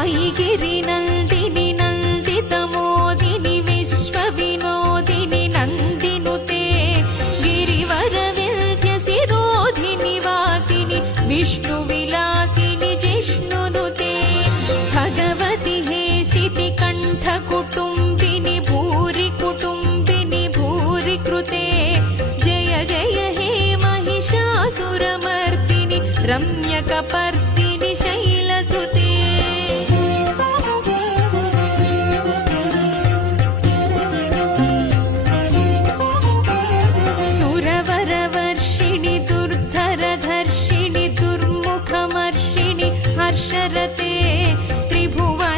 ऐगिरिनन्दिनि नन्दितमोदिनि विश्वविनोदिनि नन्दिनुते गिरिवरविन्ध्यसिरोधिनि वासिनि विष्णुविलासिनि जिष्णुनुते भगवति हेशिति कण्ठकुटुम्बिनि भूरि कुटुम्बिनि भूरि कृते जय जय हे महिषासुरमर्दिनि रम्यकपर्दिनि शैलसुते सुरवरवर्षिणि दुर्धरधर्षिणि दुर्मुखमर्षिणि हर्षरते त्रिभुवन